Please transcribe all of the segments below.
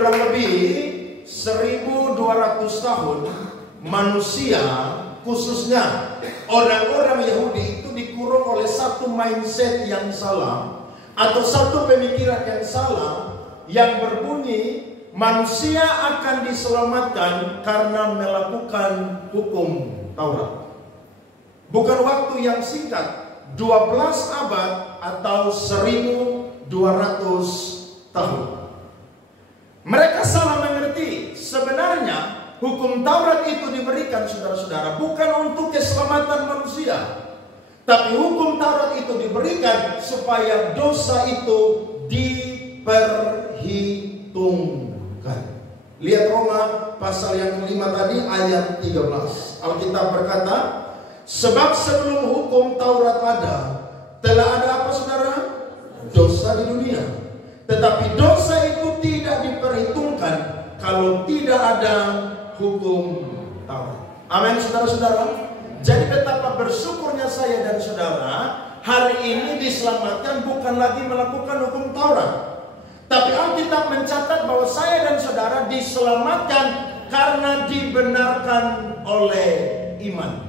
Kurang lebih 1200 tahun manusia, khususnya orang-orang Yahudi, itu dikurung oleh satu mindset yang salah atau satu pemikiran yang salah yang berbunyi manusia akan diselamatkan karena melakukan hukum Taurat. Bukan waktu yang singkat, 12 abad atau 1200 tahun. Mereka salah mengerti. Sebenarnya hukum Taurat itu diberikan, saudara-saudara, bukan untuk keselamatan manusia, tapi hukum Taurat itu diberikan supaya dosa itu diperhitungkan. Lihat Roma pasal yang kelima tadi ayat 13. Alkitab berkata, sebab sebelum hukum Taurat ada, telah ada apa saudara? Dosa di dunia. Tetapi dosa itu tidak diperhitungkan kalau tidak ada hukum Taurat. Amin saudara-saudara. Jadi betapa bersyukurnya saya dan saudara hari ini diselamatkan bukan lagi melakukan hukum Taurat. Tapi Alkitab mencatat bahwa saya dan saudara diselamatkan karena dibenarkan oleh iman.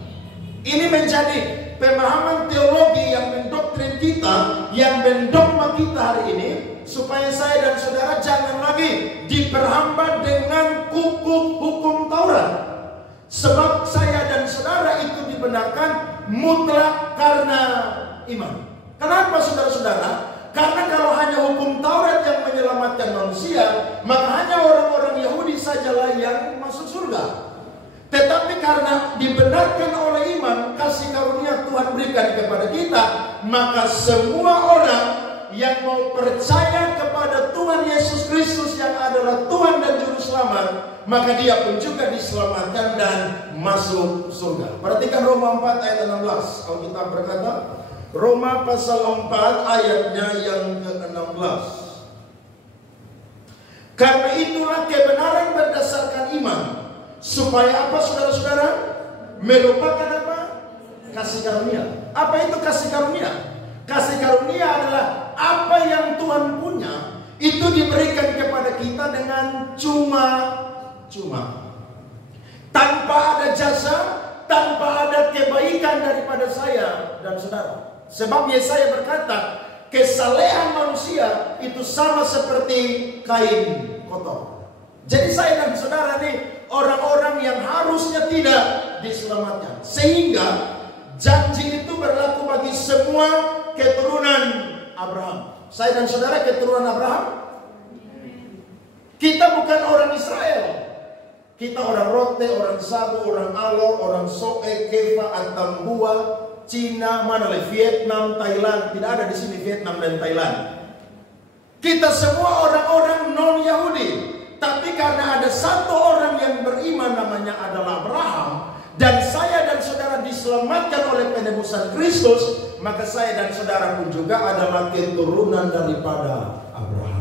Ini menjadi pemahaman teologi yang mendoktrin kita, yang mendogma kita hari ini, supaya saya dan saudara jangan lagi diperhambat dengan kukuh hukum Taurat. Sebab saya dan saudara itu dibenarkan mutlak karena iman. Kenapa saudara-saudara? Karena kalau hanya hukum Taurat yang menyelamatkan manusia, maka hanya orang-orang Yahudi sajalah yang masuk surga. Tetapi karena dibenarkan oleh iman, kasih karunia Tuhan berikan kepada kita, maka semua orang yang mau percaya kepada Tuhan Yesus Kristus yang adalah Tuhan dan Juru Selamat, maka dia pun juga diselamatkan dan masuk surga. Perhatikan Roma 4 ayat 16. Alkitab berkata, Roma pasal 4 ayatnya yang ke-16. Karena itulah kebenaran berdasarkan iman, supaya apa saudara-saudara? Merupakan apa? Kasih karunia. Apa itu kasih karunia? Kasih karunia adalah apa yang Tuhan punya, itu diberikan kepada kita dengan cuma-cuma, tanpa ada jasa, tanpa ada kebaikan daripada saya dan saudara. Sebab Yesaya berkata, kesalehan manusia itu sama seperti kain kotor. Jadi saya dan saudara ini orang-orang yang harusnya tidak diselamatkan. Sehingga janji itu berlaku bagi semua keturunan Abraham. Saya dan saudara keturunan Abraham. Kita bukan orang Israel. Kita orang Rote, orang Sabu, orang Alor, orang Soe, Kefa, Atambua, Cina, mana lagi? Vietnam, Thailand. Tidak ada di sini Vietnam dan Thailand. Kita semua orang-orang non-Yahudi. Tapi karena ada satu orang yang beriman namanya adalah Abraham, dan saya dan saudara diselamatkan oleh penebusan Kristus, maka saya dan saudara pun juga adalah keturunan daripada Abraham.